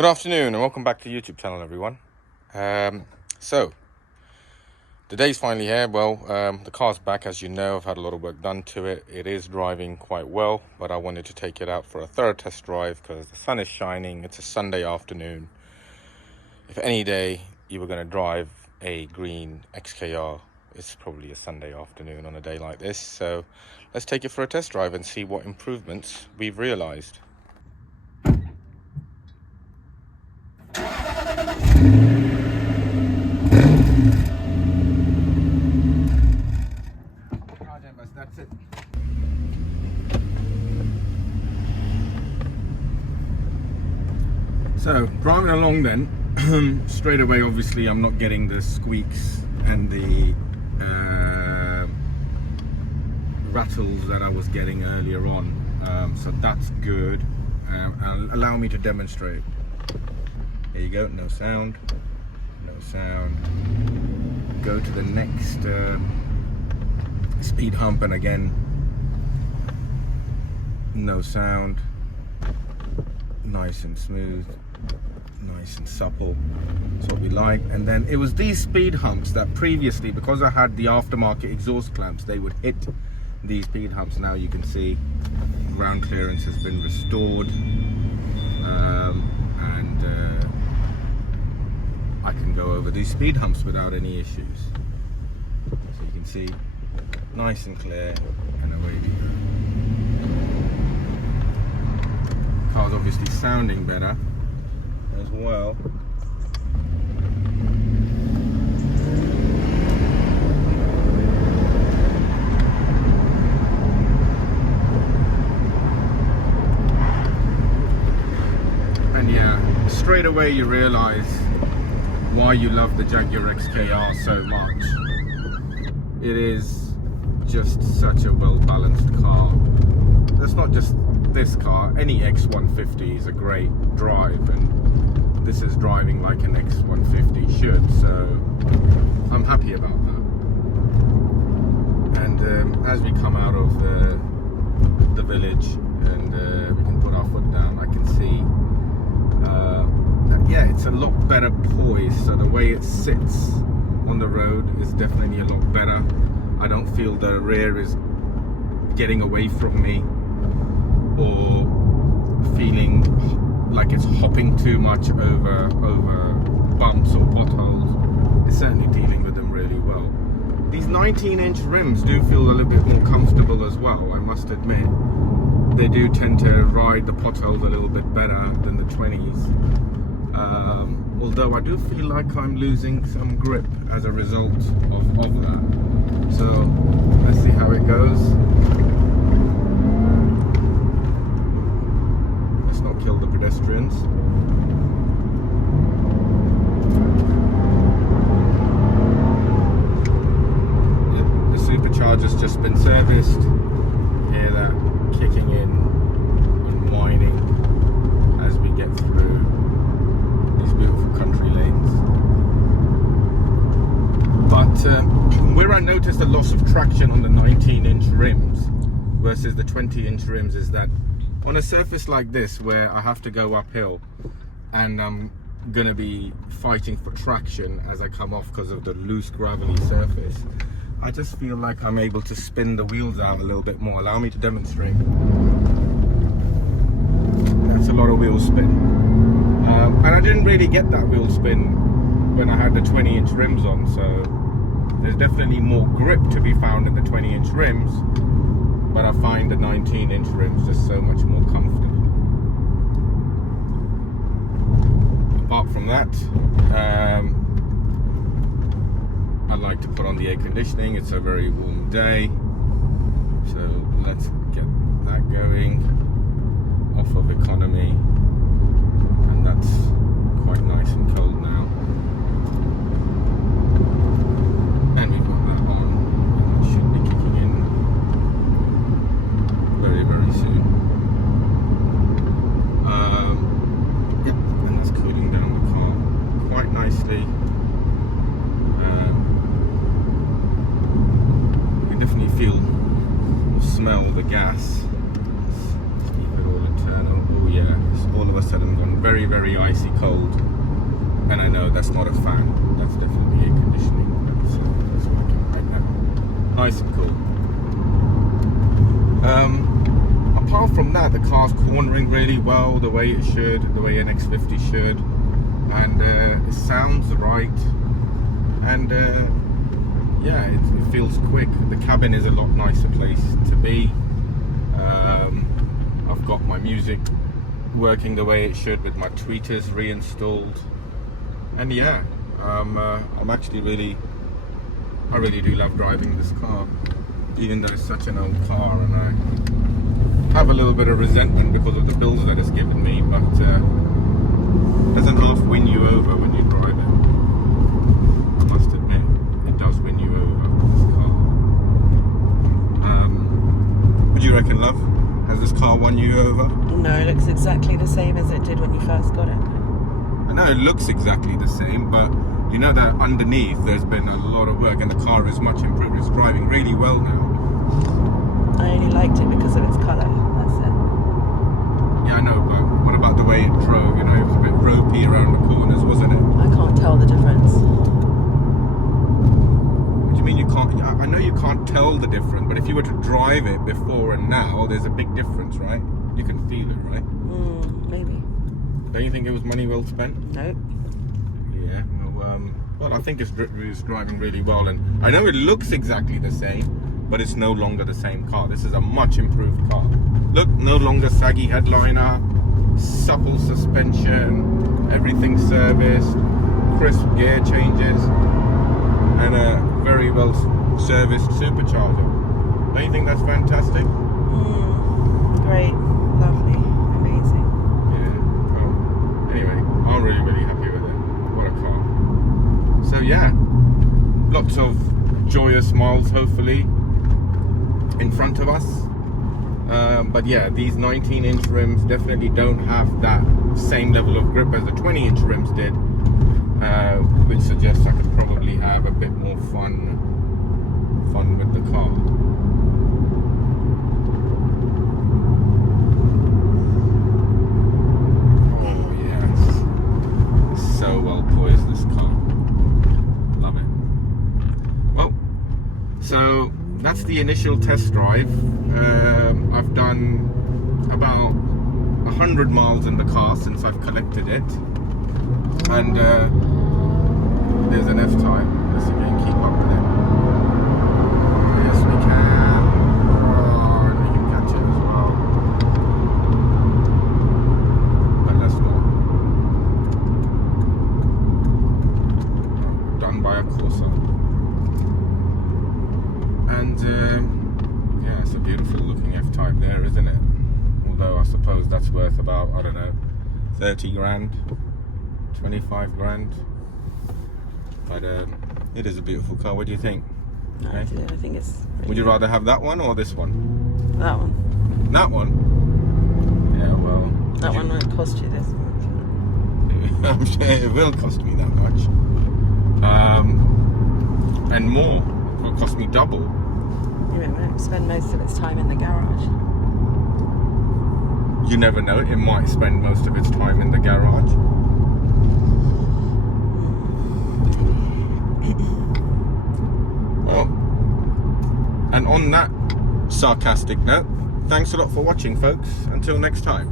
Good afternoon and welcome back to the YouTube channel, everyone. So the day's finally here. Well, the car's back. As you know, I've had a lot of work done to it. It is driving quite well, but I wanted to take it out for a third test drive because the sun is shining. It's a Sunday afternoon. If any day you were going to drive a green XKR, it's probably a Sunday afternoon on a day like this. So let's take it for a test drive and see what improvements we've realized. That's it. So driving along then, straight away obviously I'm not getting the squeaks and the rattles that I was getting earlier on, so that's good. Allow me to demonstrate. There you go, no sound, no sound. Go to the next speed hump, and again, no sound. Nice and smooth, nice and supple. That's what we like. And then it was these speed humps that previously, because I had the aftermarket exhaust clamps, they would hit these speed humps. Now you can see ground clearance has been restored, and I can go over these speed humps without any issues. So you can see nice and clear, and away we go. Car's obviously sounding better as well. And yeah, straight away you realize why you love the Jaguar XKR so much. It is just such a well-balanced car. That's not just this car, any X150 is a great drive, and this is driving like an X150 should, so I'm happy about that. And as we come out of the village and we can put our foot down, I can see that, yeah, it's a lot better poised, so the way it sits on the road is definitely a lot better. I don't feel the rear is getting away from me or feeling like it's hopping too much over bumps or potholes. It's certainly dealing with them really well. These 19-inch rims do feel a little bit more comfortable as well, I must admit. They do tend to ride the potholes a little bit better than the 20s. Although I do feel like I'm losing some grip as a result of that. So let's see how it goes. Let's not kill the pedestrians. Yep, the supercharger's just been serviced. Hear that kicking in and whining as we get through these beautiful country lanes. But where I noticed a loss of traction on the 19-inch rims versus the 20-inch rims is that on a surface like this, where I have to go uphill and I'm gonna be fighting for traction as I come off because of the loose gravelly surface, I just feel like I'm able to spin the wheels out a little bit more. Allow me to demonstrate. That's a lot of wheel spin. And I didn't really get that wheel spin when I had the 20-inch rims on, so there's definitely more grip to be found in the 20-inch rims, but I find the 19-inch rims just so much more comfortable. Apart from that, I like to put on the air conditioning. It's a very warm day, so let's get that going. Off of economy, and that's quite nice and cold now. And we've got that on, and it should be kicking in very, very soon. Yep, and that's cooling down the car quite nicely. You can definitely feel or smell the gas. Let's keep it all internal. Oh yeah, it's all of a sudden gone very, very icy cold. And I know that's not a fan, that's definitely air conditioning. It's working right now. Nice and cool. Apart from that, the car's cornering really well, the way it should, the way an X50 should. And it sounds right. And yeah, it feels quick. The cabin is a lot nicer place to be. I've got my music working the way it should with my tweeters reinstalled. And yeah, I'm actually I really do love driving this car, even though it's such an old car, and I have a little bit of resentment because of the bills that it's given me, but doesn't half win you over when you drive it. I must admit, it does win you over, this car. What do you reckon, love? Has this car won you over? No, it looks exactly the same as it did when you first got it. I know it looks exactly the same, but you know that underneath there's been a lot of work and the car is much improved. It's driving really well now. I only liked it because of its colour, that's it. Yeah, I know, but what about the way it drove? You know, it was a bit ropey around the corners, wasn't it? I can't tell the difference. What do you mean you can't? I know you can't tell the difference, but if you were to drive it before and now, there's a big difference, right? You can feel it, right? Maybe. Don't you think it was money well spent? Nope. Yeah, well, I think it's driving really well, and I know it looks exactly the same, but it's no longer the same car. This is a much improved car. Look, no longer saggy headliner, supple suspension, everything serviced, crisp gear changes, and a very well serviced supercharger. Don't you think that's fantastic? Great, lovely, amazing. Yeah. Well, anyway, I'm really, really happy with it. What a car. So yeah, lots of joyous miles, hopefully, in front of us. But yeah, these 19-inch rims definitely don't have that same level of grip as the 20-inch rims did, which suggests I could probably have a bit more fun with the car. Oh yes, it's so well poised, this car. Love it. Well, so that's the initial test drive. I've done about 100 miles in the car since I've collected it, and there's an F-type. Let's see if we can keep up with it. Yes, we can. Oh, and we can catch it as well. But let's not. Done by a Corsa. And yeah, it's a beautiful looking F-type there, isn't it? Although I suppose that's worth about, I don't know, 30 grand, 25 grand. But it is a beautiful car. What do you think? No, I think it's really Would you rather have that one or this one? that one. That one? Yeah, well, That one won't cost you this much. I'm sure it will cost me that much. And more. It will cost me double. You won't spend most of its time in the garage. You never know, it might spend most of its time in the garage. Well, and on that sarcastic note, thanks a lot for watching, folks. Until next time.